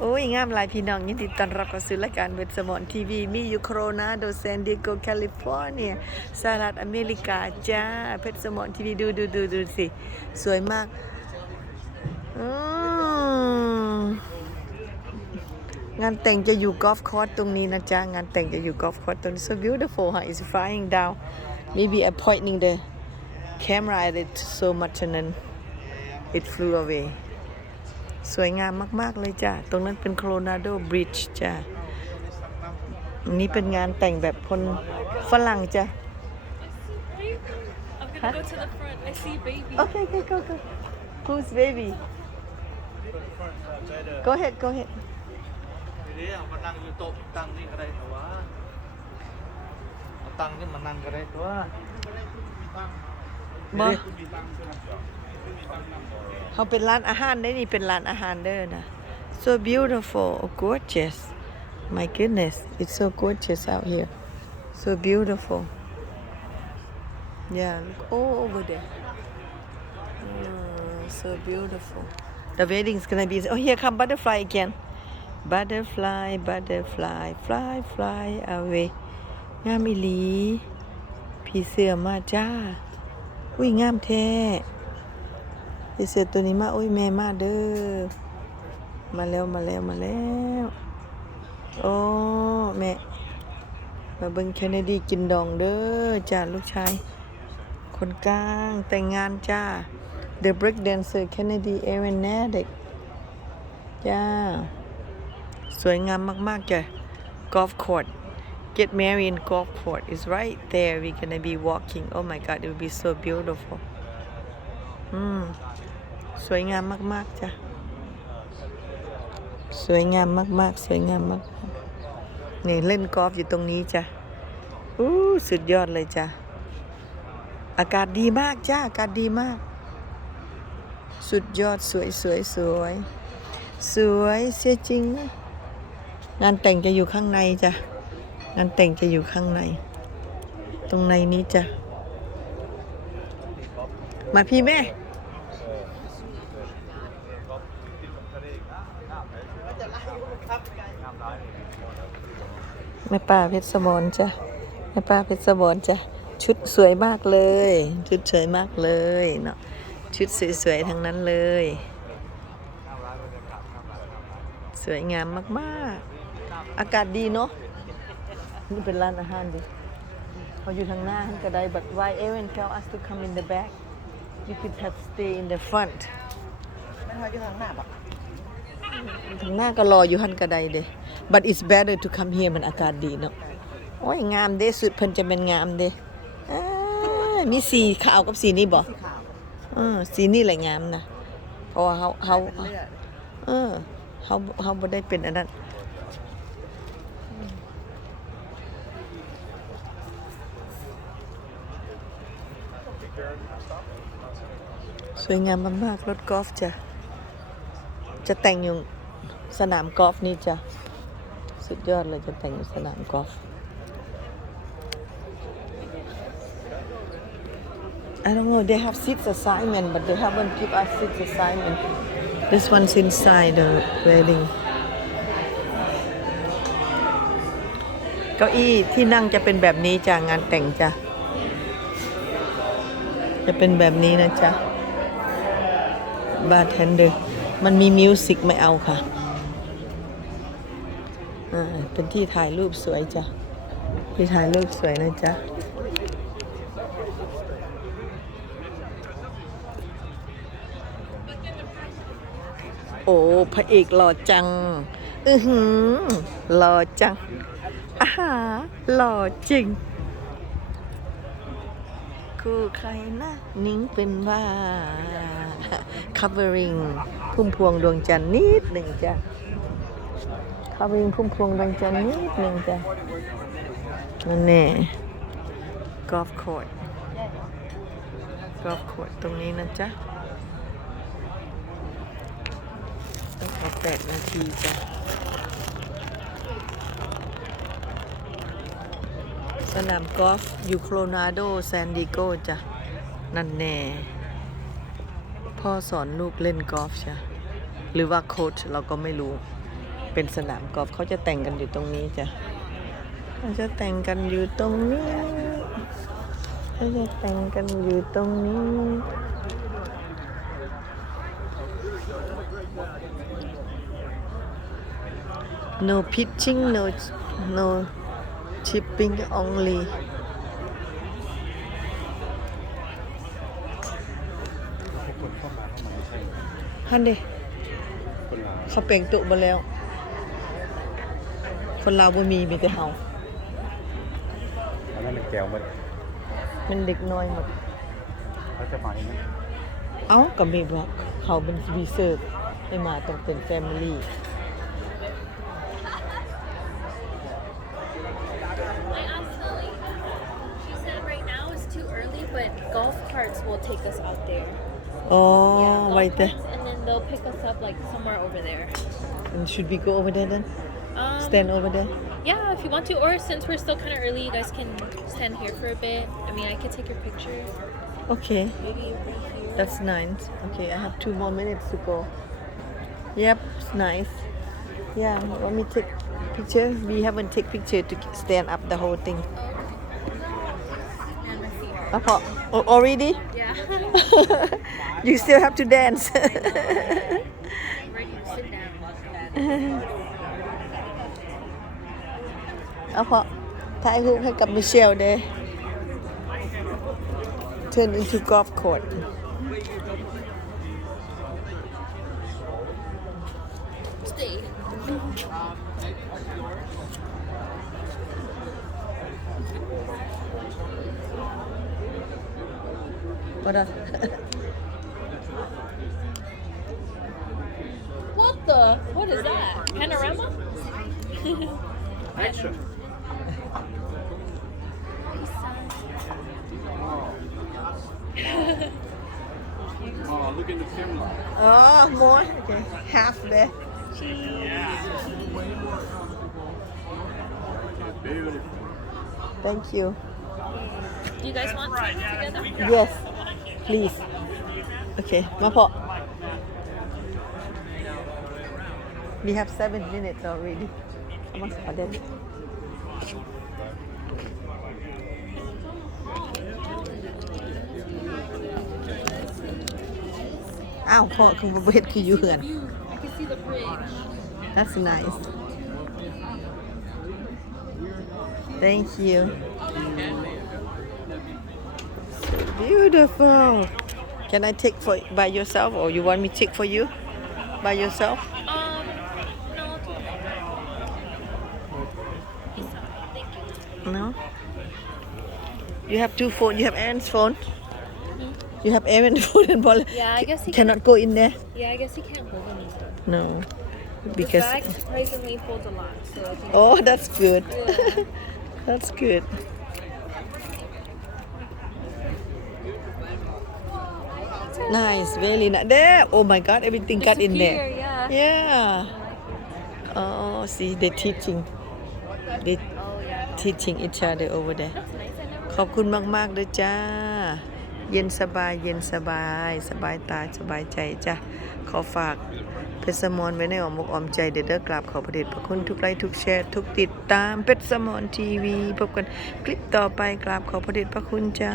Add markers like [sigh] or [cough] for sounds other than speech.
โอ้ยงามหลายพี่น้องยินดีต้อนรับเข้าสู่รายการเวทสมอนทีวี มีอยู่โครนาโดแซนดิโกแคลิฟอร์เนียสหรัฐอเมริกาจ้า เพชรสมอนทีวีดูดูดูดูสิ สวยมากอืมงานแต่งจะอยู่กอล์ฟคอร์สตรงนี้นะจ๊ะ งานแต่งจะอยู่กอล์ฟคอร์สตรงนี้ so beautiful huh? it's flying down maybe I pointing the camera at it so much and then it flew away สวยงามมาก ๆ เลยจ้ะ ตรงนั้นเป็นโคโ o นาโดบริดจ์จ้ะอันนี้เป็นงานแต่งแบบคนฝรั่งจ้ะ I'm gonna go to the front. I see baby. โอเคโอเค go go who's baby go ahead go ahead ทีนี้เอามานั่งอยู่โต๊ะตั้งนี่ก็ได้แต่ว่าเอาตั้งนี่มานั่งก็ได้ตัวบ่ เขาเป็นร้านอาหารได้นี่เป็นร้านอาหารเด้อนะ so beautiful gorgeous my goodness it's so gorgeous out here so beautiful yeah look all over there so beautiful the wedding's gonna be oh here come butterfly again butterfly butterfly fly fly away งามอีหลีผีเสือมาจ้า อุ้ยงามแท้ ผีเสือตัวนี้มาอุ้ยแม่มาเด้อมาแล้วมาแล้วมาแล้วโอ้แม่มาเบิงแคเนดีกินดองเด้อจ้าลูกชายคนกลางแต่งงานจ้า The Break Dancer Kennedy Aaron a d i c จ้า สวยงามมาก ๆ จ้ะ Golf Court Get married in Golf Court is right there we're gonna be walking oh my god it will be so beautiful อืม สวยงามมาก ๆ จ้ะ สวยงามมาก ๆ สวยงามมากๆนี่ยเล่นกอล์ฟอยู่ตรงนี้จ้ะ อู้สุดยอดเลยจ้ะ อากาศดีมากจ้าอากาศดีมาก สุดยอดสวยสวยสวย สวยเสียจริงนะงานแต่งจะอยู่ข้างในจ้ะ งานแต่งจะอยู่ข้างใน ตรงในนี้จ้ะ มาพี่แม่แม่ป้าเพชรสมรจ้ะแม่ป้าเพชรสมรจ้ะชุดสวยมากเลย ชุดสวยมากเลยเนาะชุดสวยๆทั้งนั้นเลย สวยงามมากๆ อากาศดีเนาะนี่เป็นร้านอาหารดิเขาอยู่ทางหน้าก็ได้ but why Aaron tell us to come in the back you could have stay in the front นั่งอยู่ทางหน้าปะทางหน้าก็รออยู่หันกระไดเด้ but it's better to come here มันอากาศดีเนาะโอ้ยงามเด้สุดเพิ่นจะเป็นงามเด้มีสีขาวกับสีนี้บ่เออสีนี้แหละงามนะเพราะว่าเขาเขาเออเขาเขาบ่ได้เป็นอันนั้น สวยงามมากๆรถกอล์ฟจะจะแต่งอยู่สนามกอล์ฟนี่จะสุดยอดเลยจะแต่งอยู่สนามกอล์ฟ I don't know they have seat assignment but they haven't give us seat assignment this one's inside the wedding เก้าอี้ที่นั่งจะเป็นแบบนี้จ้ะงานแต่งจ้ะ จะเป็นแบบนี้นะจ๊ะบาร์เทนเดอร์มันมีมิวสิกไม่เอาค่ะอ่าเป็นที่ถ่ายรูปสวยจ้ะที่ถ่ายรูปสวยนะจ๊ะโอ้พระเอกหล่อจัง อือหือหล่อจังอาหาหล่อจริง คู่ใครนะนิ้งเป็นว่า covering พุ่มพวงดวงจันทร์นิดหนึ่งจ้ะ covering พุ่มพวงดวงจันทร์นิดหนึ่งจ้ะนั่นแน่ golf court golf court ตรงนี้นะจ๊ะต้องเอาแปดนาทีจ้ะ สนามกอล์ฟอยู่โคโลราโดแซนดิโกจ้ะ นั่นแน่ พ่อสอนลูกเล่นกอล์ฟจ้ะ หรือว่าโค้ชเราก็ไม่รู้ เป็นสนามกอล์ฟเขาจะแต่งกันอยู่ตรงนี้จ้ะเขาจะแต่งกันอยู่ตรงนี้เขาจะแต่งกันอยู่ตรงนี้ no pitching no no chipping only คนเข้ามาเข้ามาใช่ฮันเดคนลาวเขาเปล่งตุมาแล้ว คนลาวบ่มีมีแต่เฮาอันนั้นเป็นแก้วมันมันเด็กน้อยหมดเขาจะมาอย่างนี้เอ้าก็มีว่าเขาเป็นวีเซิร์ฟให้มาต้องเป็นแฟมิลี่ carts will take us out there. อ๋อ golf ไว้แต่ carts, and then they'll pick us up like somewhere over there. and should we go over there then Um, stand over there Yeah, if you want to, or since we're still kind of early, you guys can stand here for a bit. I mean, I could take your picture. okay Maybe right here. that's nice okay I have two more minutes to go yep it's nice yeah want me take picture we haven't take picture to stand up the whole thing And my feet hurt. แล้วพอ oh, already Yeah. [laughs] you still have to dance right here, sit down. เอาพอถ่ายรูปให้กับมิเชลเด้ turn into golf court Stay. what else [laughs] What the? What is that? Panorama? Action. [laughs] Oh, look in the camera. oh more okay half there Beautiful. thank you Do you guys want to together? yes please okay มาพอ we have seven minutes already เอามาขอเด่นอ้าวพ่อคือบ่เฮ็ดคืออยู่เหือน I can see the bridge. That's nice. Thank you. Beautiful. Can I take for by yourself or you want me take for you? By yourself? Um, no, it's okay. Peace out. Thank you. No. You have two phones. You have Aaron's phone. You have Aaron's [laughs] phone and Paul. Yeah, I guess he cannot go in there. Yeah, I guess he can't hold anything. No, His because bag surprisingly holds a lot, so oh, that's good. Yeah. [laughs] that's good. Nice, really nice. There. Oh my God, everything got in there. Superior, Yeah. Yeah. Oh, see, they're teaching. They Oh yeah. teaching each other over there. That's nice. I never. ขอบคุณมากๆเลยจ้า เย็นสบาย เย็นสบาย สบายตา สบายใจจ้ะ ขอฝากเพชรสมอนไว้ในอ้อมอกอ้อมใจเด้อเด้อกราบขอพระเดชพระคุณทุกไลค์ทุกแชร์ทุกติดตามเพชรสมอนทีวี พบกันคลิปต่อไปกราบขอพระเดชพระคุณจ้า